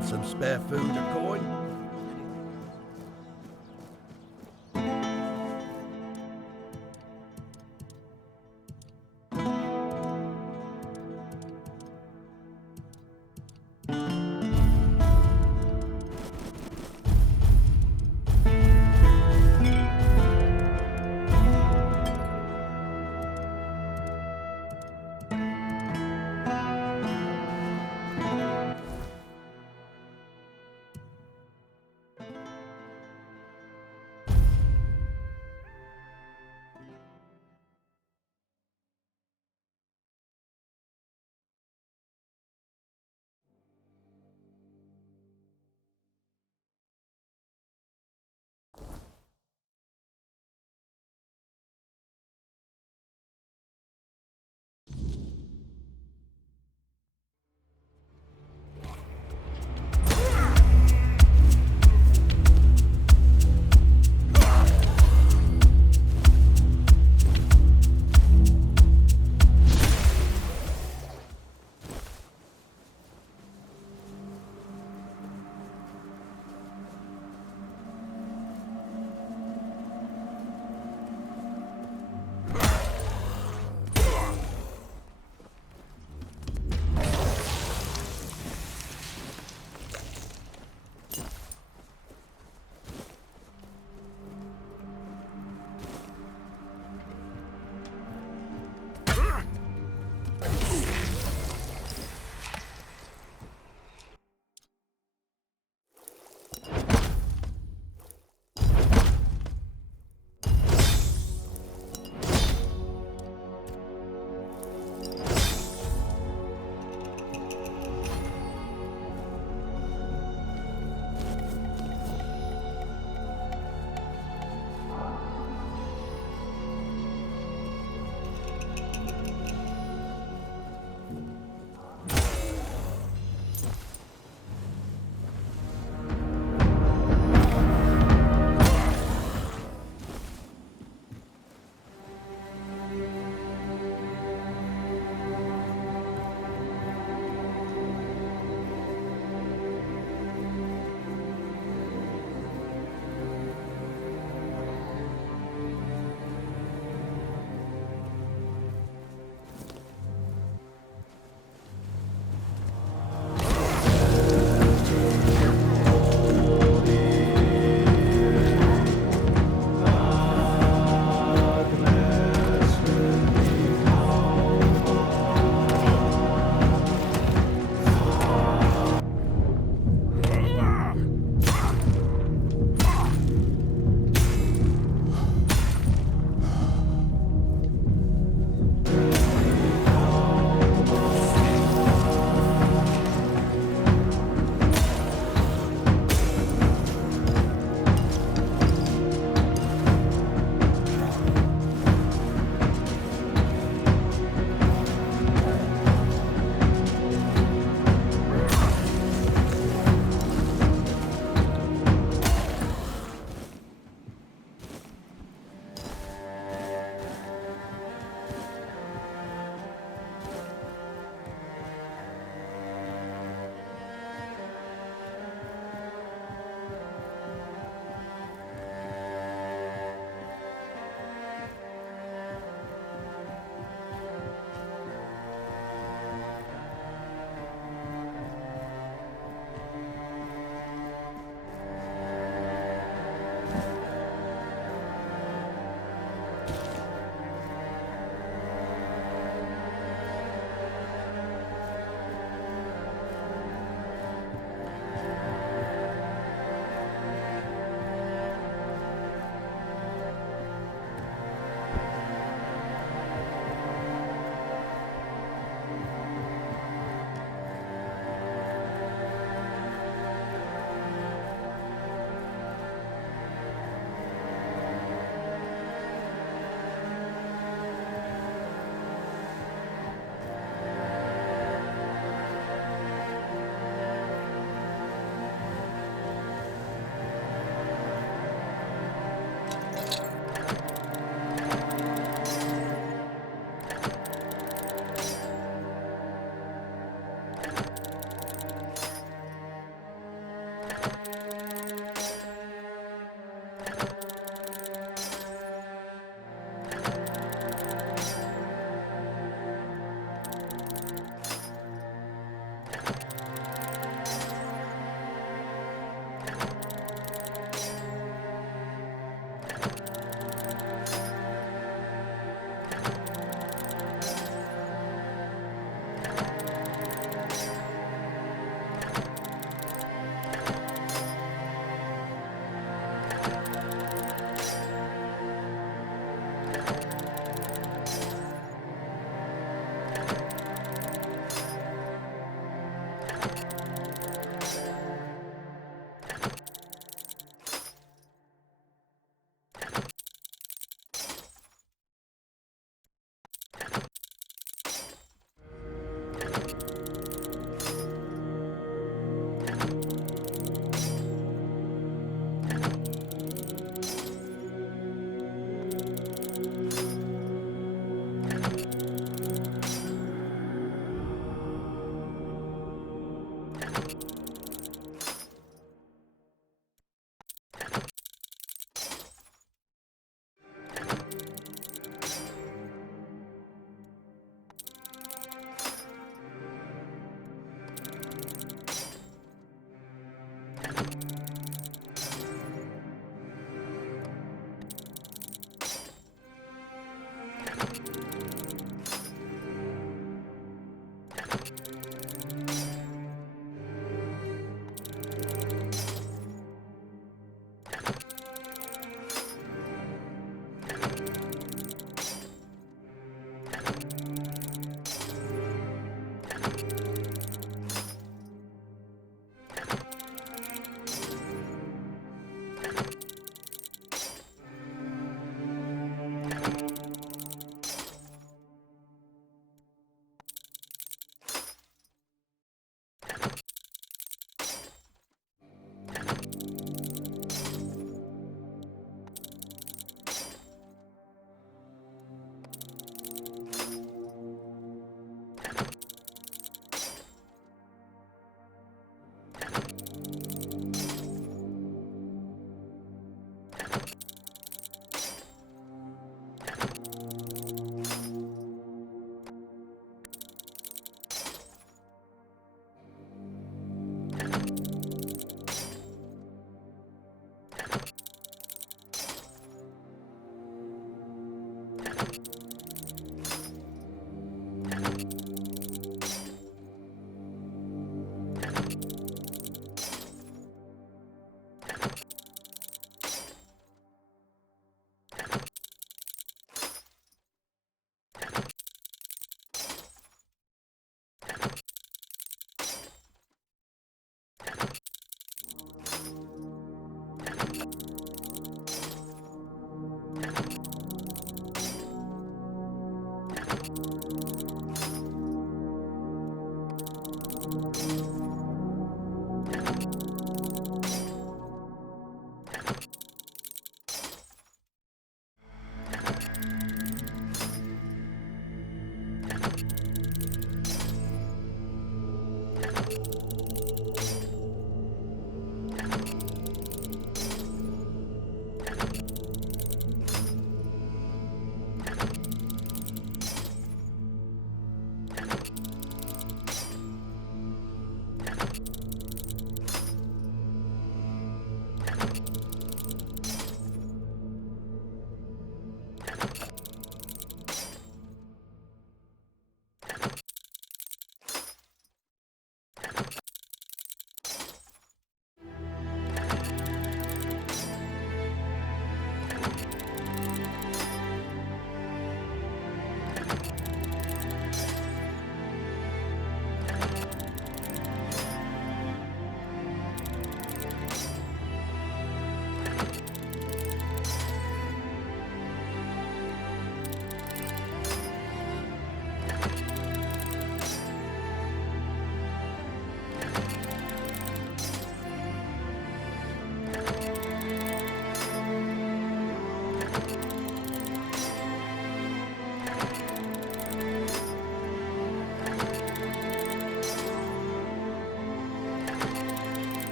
have some spare food or coin?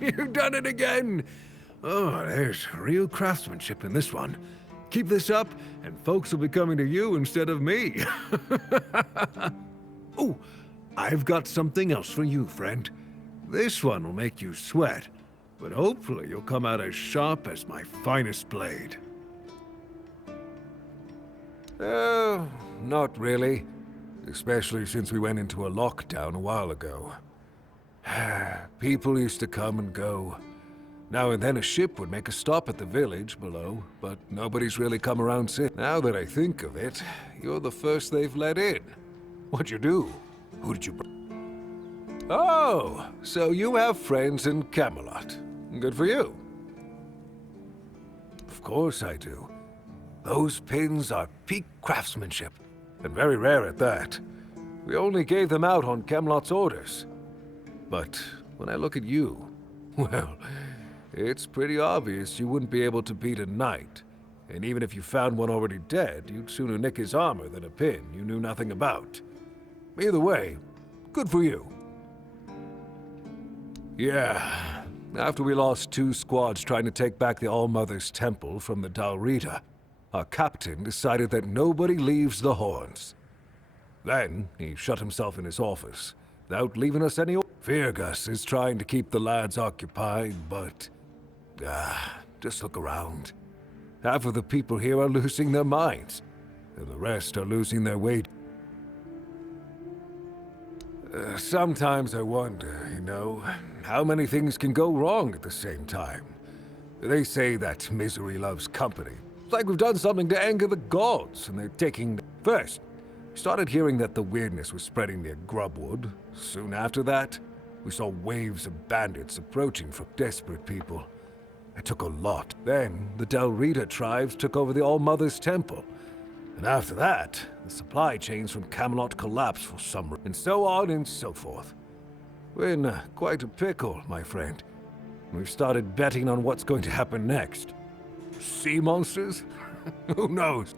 You've done it again! Oh, there's real craftsmanship in this one. Keep this up, and folks will be coming to you instead of me. Oh, I've got something else for you, friend. This one will make you sweat, but hopefully you'll come out as sharp as my finest blade. Oh, not really. Especially since we went into a lockdown a while ago. People used to come and go. Now and then a ship would make a stop at the village below, but nobody's really come around since. Now that I think of it, you're the first they've let in. What'd you do? Who did you bring? Oh, so you have friends in Camelot. Good for you. Of course I do. Those pins are peak craftsmanship, and very rare at that. We only gave them out on Camelot's orders. But when I look at you, well, it's pretty obvious you wouldn't be able to beat a knight. And even if you found one already dead, you'd sooner nick his armor than a pin you knew nothing about. Either way, good for you. Yeah, after we lost 2 squads trying to take back the All-Mother's Temple from the Dalrita, our captain decided that nobody leaves the Horns. Then he shut himself in his office, without leaving us any. Fergus is trying to keep the lads occupied, but... just look around. Half of the people here are losing their minds, and the rest are losing their weight. Sometimes I wonder, how many things can go wrong at the same time. They say that misery loves company. It's like we've done something to anger the gods, and they're taking... First, we started hearing that the weirdness was spreading near Grubwood. Soon after that, we saw waves of bandits approaching from desperate people. It took a lot. Then, the Del Rita tribes took over the All-Mother's Temple. And after that, the supply chains from Camelot collapsed for some reason, and so on and so forth. We're in quite a pickle, my friend. We've started betting on what's going to happen next. Sea monsters? Who knows?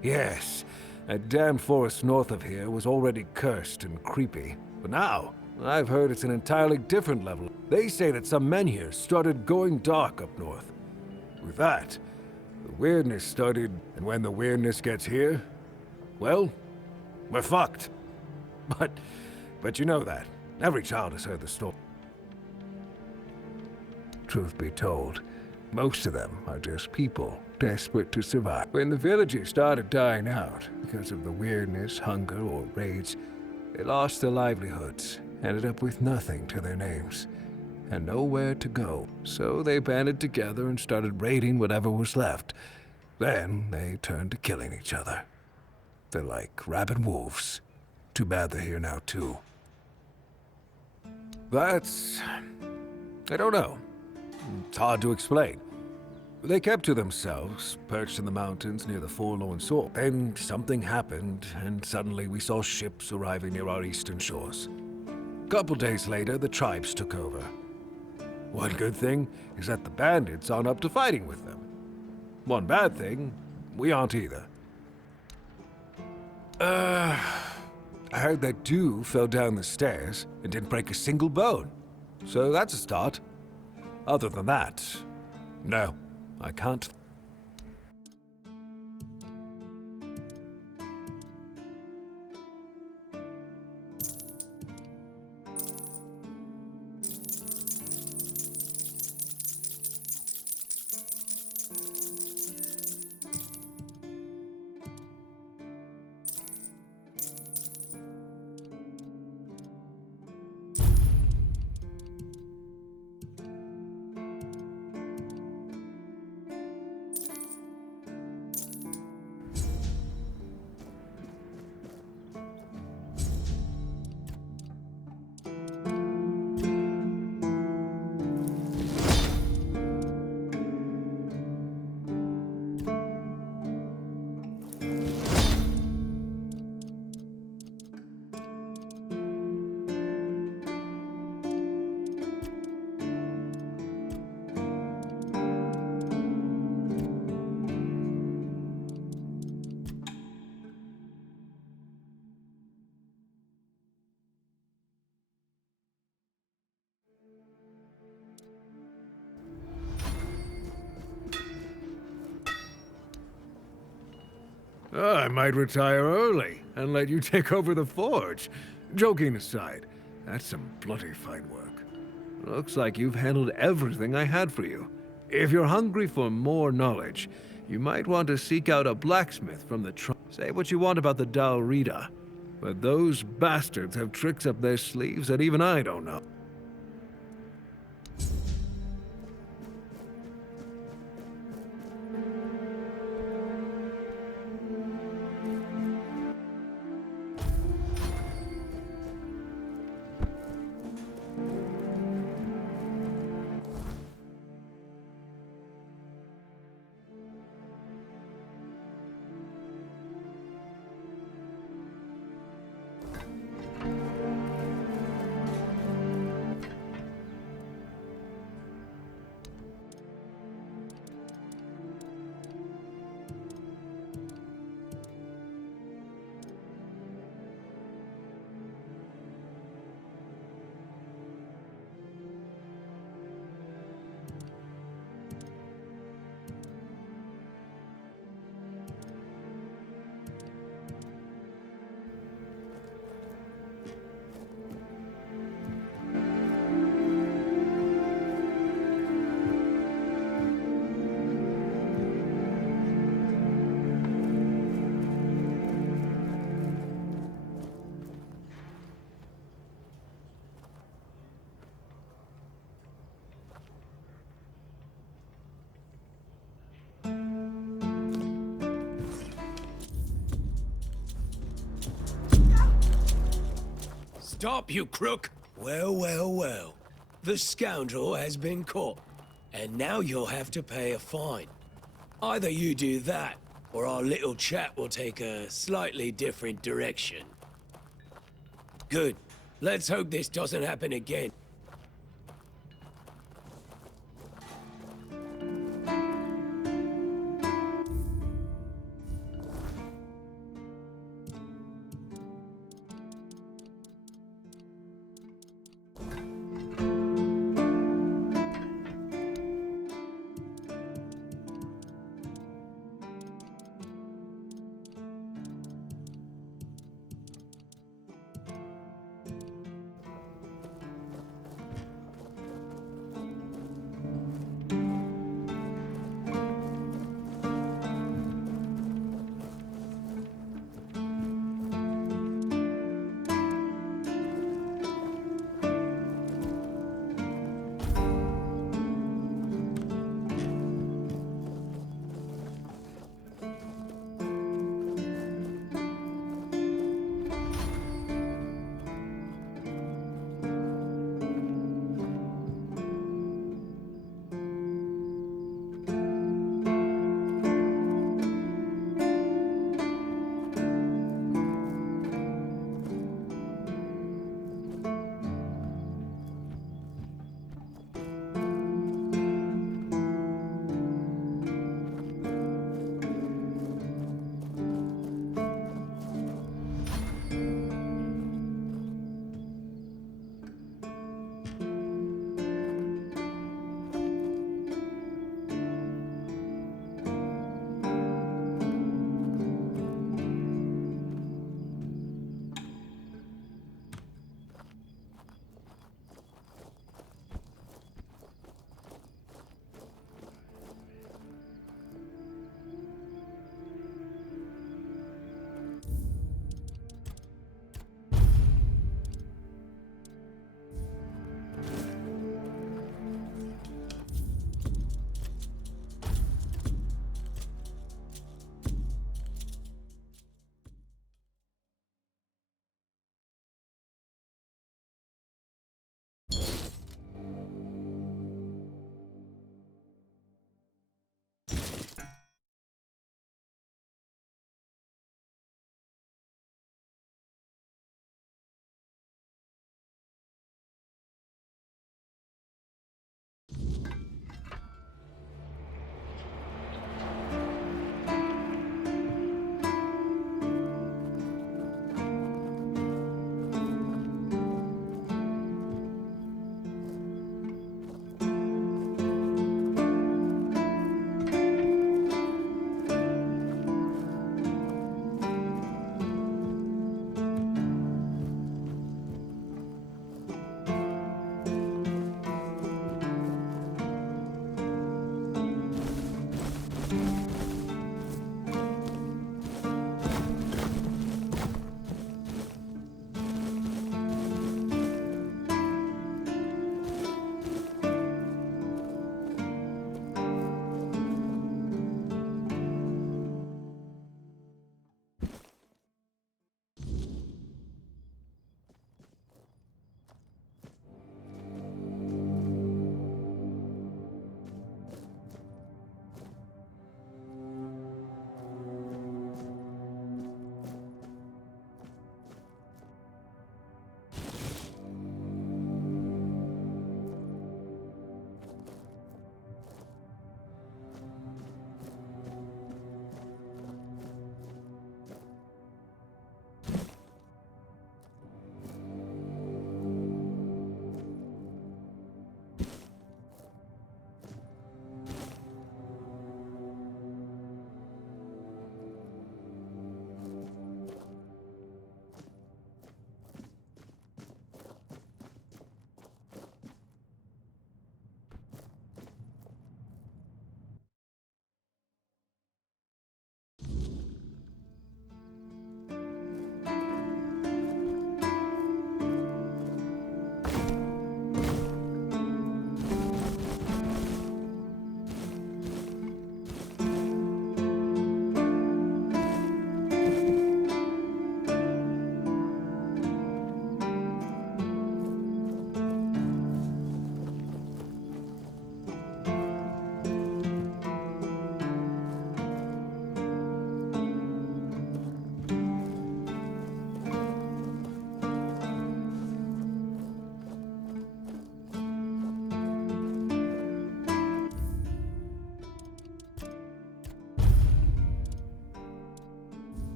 Yes, that damn forest north of here was already cursed and creepy. But now, I've heard it's an entirely different level. They say that some men here started going dark up north. With that, the weirdness started, and when the weirdness gets here, well, we're fucked. But you know that. Every child has heard the story. Truth be told, most of them are just people desperate to survive. When the villagers started dying out because of the weirdness, hunger, or raids, they lost their livelihoods, ended up with nothing to their names, and nowhere to go. So they banded together and started raiding whatever was left. Then they turned to killing each other. They're like rabid wolves. Too bad they're here now, too. That's... I don't know. It's hard to explain. They kept to themselves, perched in the mountains near the forlorn soul. Then something happened, and suddenly we saw ships arriving near our eastern shores. A couple days later, the tribes took over. One good thing is that the bandits aren't up to fighting with them. One bad thing, we aren't either. I heard that Dew fell down the stairs and didn't break a single bone. So that's a start. Other than that, no, I can't. I might retire early and let you take over the forge. Joking aside, that's some bloody fine work. Looks like you've handled everything I had for you. If you're hungry for more knowledge, you might want to seek out a blacksmith from the Say what you want about the Dal Rita, but those bastards have tricks up their sleeves that even I don't know. Stop, you crook! Well, well, well. The scoundrel has been caught, and now you'll have to pay a fine. Either you do that, or our little chat will take a slightly different direction. Good. Let's hope this doesn't happen again.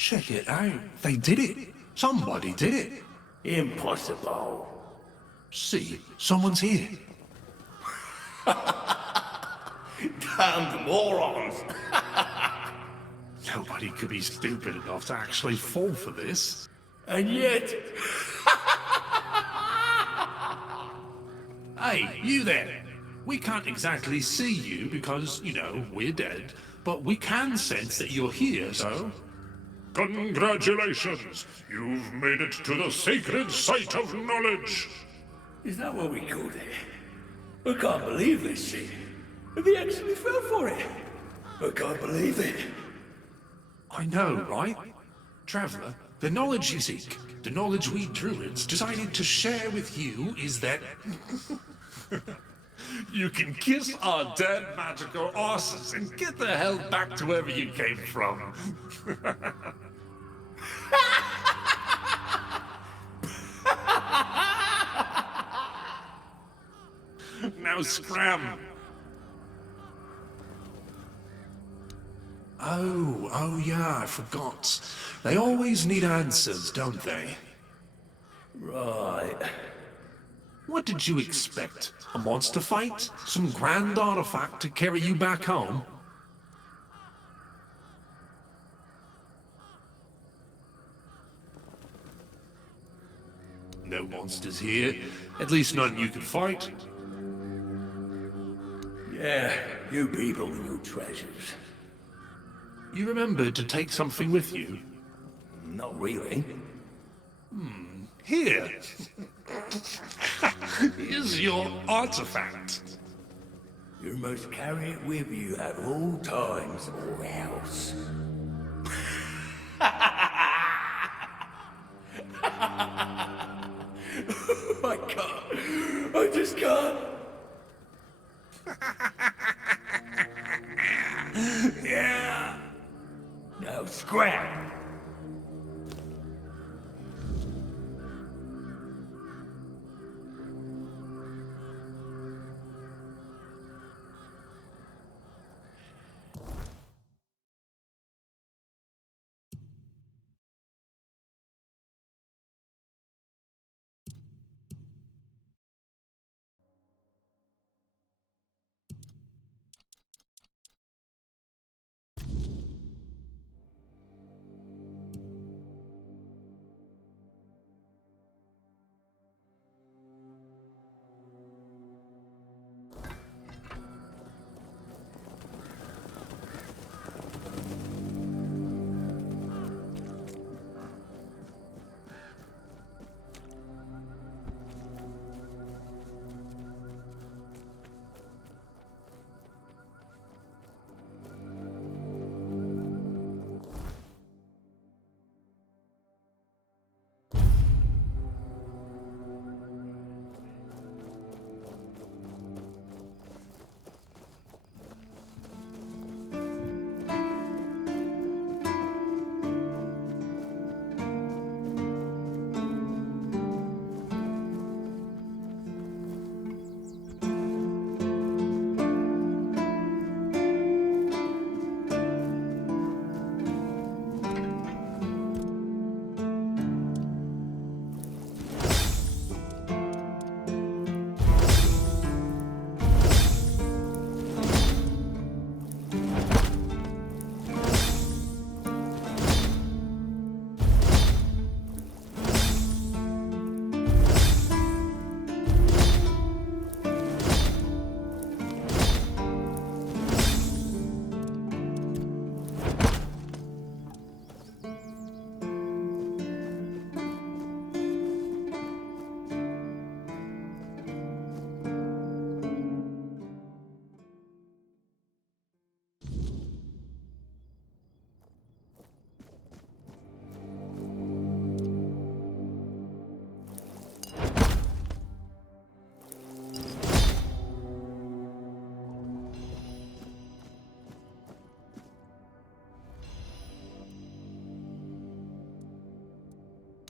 Check it out. They did it. Somebody did it. Impossible. See, someone's here. Damned morons. Nobody could be stupid enough to actually fall for this. And yet... Hey, you there. We can't exactly see you because, you know, we're dead, but we can sense that you're here, so... Congratulations! You've made it to the sacred site of knowledge! Is that what we called it? I can't believe this shit. They actually fell for it. I can't believe it. I know, right? Traveler, the knowledge you seek, the knowledge we druids decided to share with you is that... You can kiss our dead magical asses and get the hell back to wherever you came from. Now scram! Oh yeah, I forgot. They always need answers, don't they? Right. What did you expect? A monster fight? Some grand artifact to carry you back home? No monsters here. At least none you can fight. Yeah, you people and your treasures. You remembered to take something with you? Not really. Here! Here's your artifact. You must carry it with you at all times or else. I can't. I just can't. Yeah. Now scram.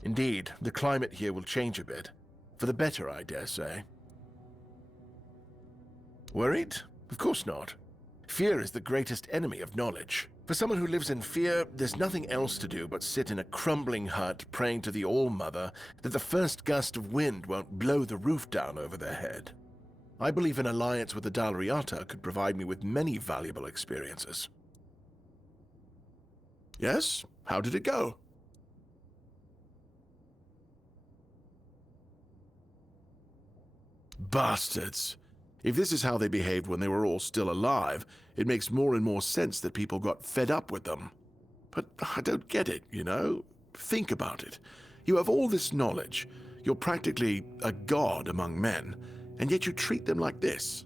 Indeed, the climate here will change a bit. For the better, I dare say. Worried? Of course not. Fear is the greatest enemy of knowledge. For someone who lives in fear, there's nothing else to do but sit in a crumbling hut praying to the All-Mother that the first gust of wind won't blow the roof down over their head. I believe an alliance with the Dalriata could provide me with many valuable experiences. Yes? How did it go? Bastards. If this is how they behaved when they were all still alive, it makes more and more sense that people got fed up with them. But I don't get it, you know? Think about it. You have all this knowledge. You're practically a god among men, and yet you treat them like this.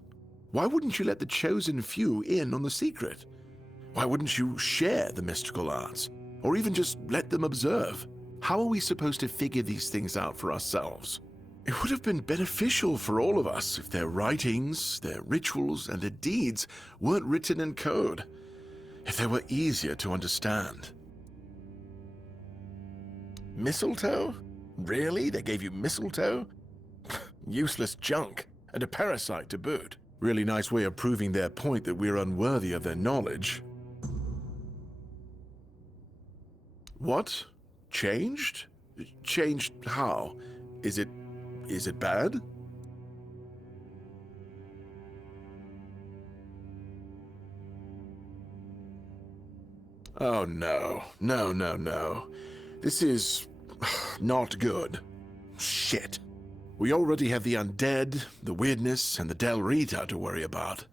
Why wouldn't you let the chosen few in on the secret? Why wouldn't you share the mystical arts? Or even just let them observe? How are we supposed to figure these things out for ourselves? It would have been beneficial for all of us if their writings, their rituals, and their deeds weren't written in code. If they were easier to understand. Mistletoe? Really? They gave you mistletoe? Useless junk, and a parasite to boot. Really nice way of proving their point that we're unworthy of their knowledge. What? Changed? Changed how? Is it bad? Oh no. No. This is not good. Shit. We already have the undead, the weirdness, and the Del Rita to worry about.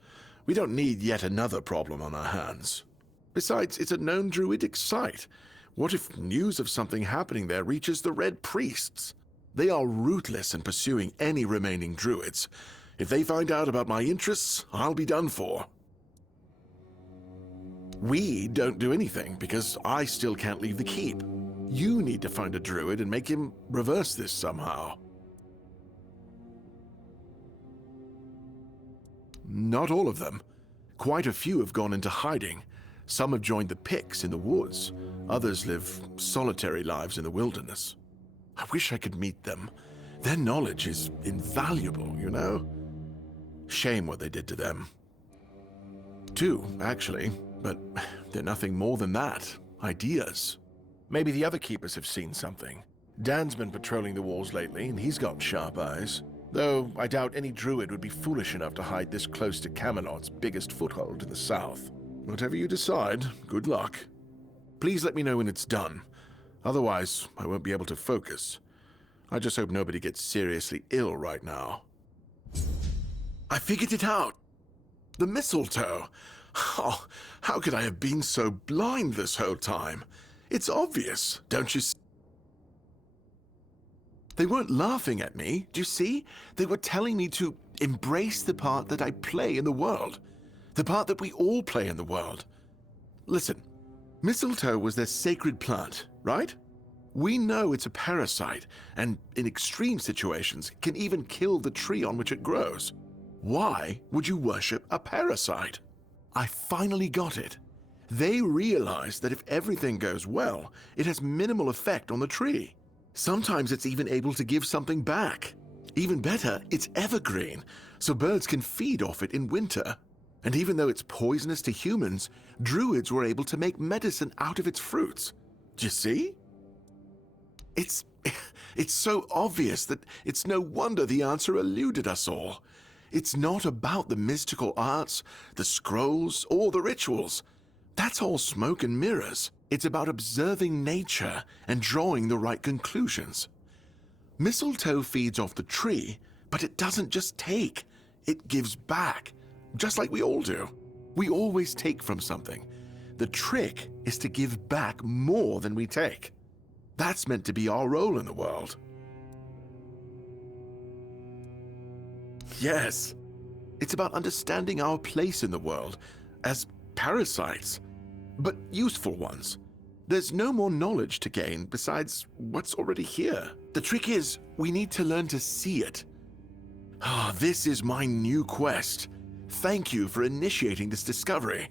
We don't need yet another problem on our hands. Besides, it's a known druidic site. What if news of something happening there reaches the Red Priests? They are ruthless in pursuing any remaining druids. If they find out about my interests, I'll be done for. We don't do anything because I still can't leave the keep. You need to find a druid and make him reverse this somehow. Not all of them. Quite a few have gone into hiding. Some have joined the Picts in the woods. Others live solitary lives in the wilderness. I wish I could meet them. Their knowledge is invaluable, you know? Shame what they did to them. Two, actually, but they're nothing more than that. Ideas. Maybe the other keepers have seen something. Dan's been patrolling the walls lately, and he's got sharp eyes. Though I doubt any druid would be foolish enough to hide this close to Camelot's biggest foothold in the south. Whatever you decide, good luck. Please let me know when it's done. Otherwise, I won't be able to focus. I just hope nobody gets seriously ill right now. I figured it out! The mistletoe! Oh, how could I have been so blind this whole time? It's obvious, don't you see? They weren't laughing at me, do you see? They were telling me to embrace the part that I play in the world. The part that we all play in the world. Listen, mistletoe was their sacred plant, right? We know it's a parasite, and in extreme situations can even kill the tree on which it grows. Why would you worship a parasite? I finally got it. They realize that if everything goes well, it has minimal effect on the tree. Sometimes it's even able to give something back. Even better, it's evergreen, so birds can feed off it in winter. And even though it's poisonous to humans, druids were able to make medicine out of its fruits. Do you see? It's so obvious that it's no wonder the answer eluded us all. It's not about the mystical arts, the scrolls, or the rituals. That's all smoke and mirrors. It's about observing nature and drawing the right conclusions. Mistletoe feeds off the tree, but it doesn't just take. It gives back, just like we all do. We always take from something. The trick is to give back more than we take. That's meant to be our role in the world. Yes, it's about understanding our place in the world as parasites, but useful ones. There's no more knowledge to gain besides what's already here. The trick is, we need to learn to see it. This is my new quest. Thank you for initiating this discovery.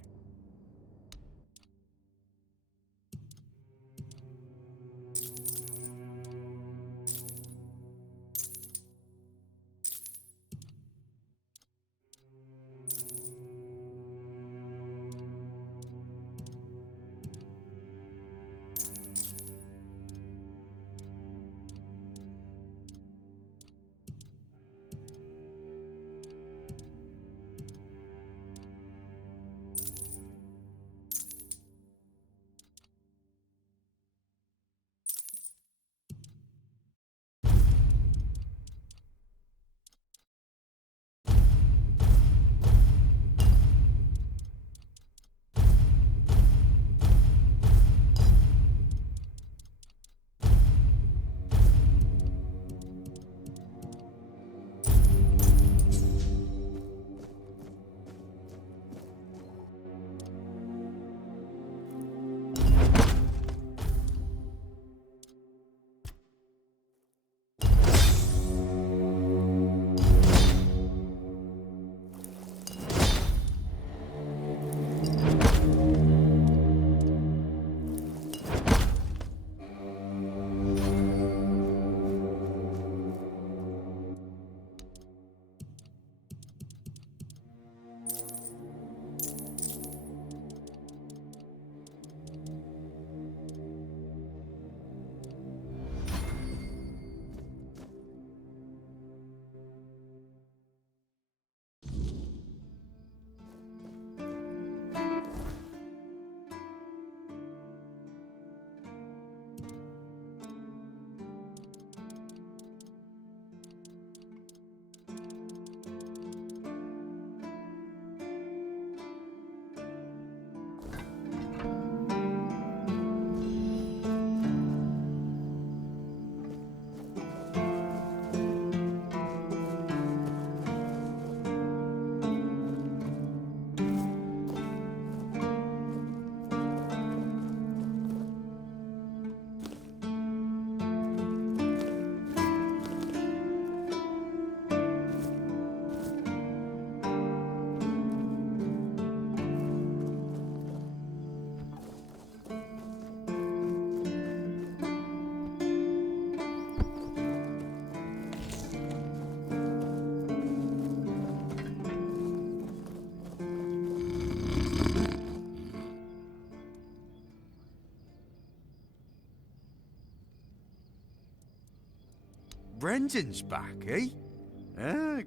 Brendan's back, eh?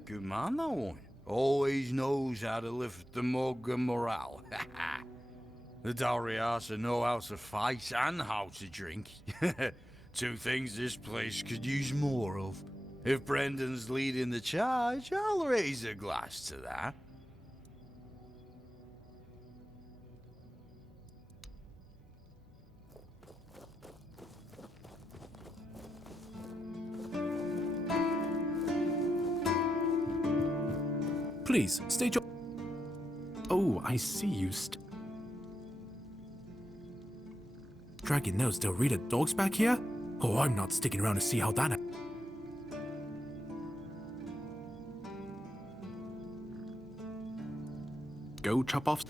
Good man, that one. Always knows how to lift the mug and morale. The Dalriasa know how to fight and how to drink. Two things this place could use more of. If Brendan's leading the charge, I'll raise a glass to that. Please, state your... Oh, I see you Dragging those Delrita dogs back here? Oh, I'm not sticking around to see how that... Go chop off...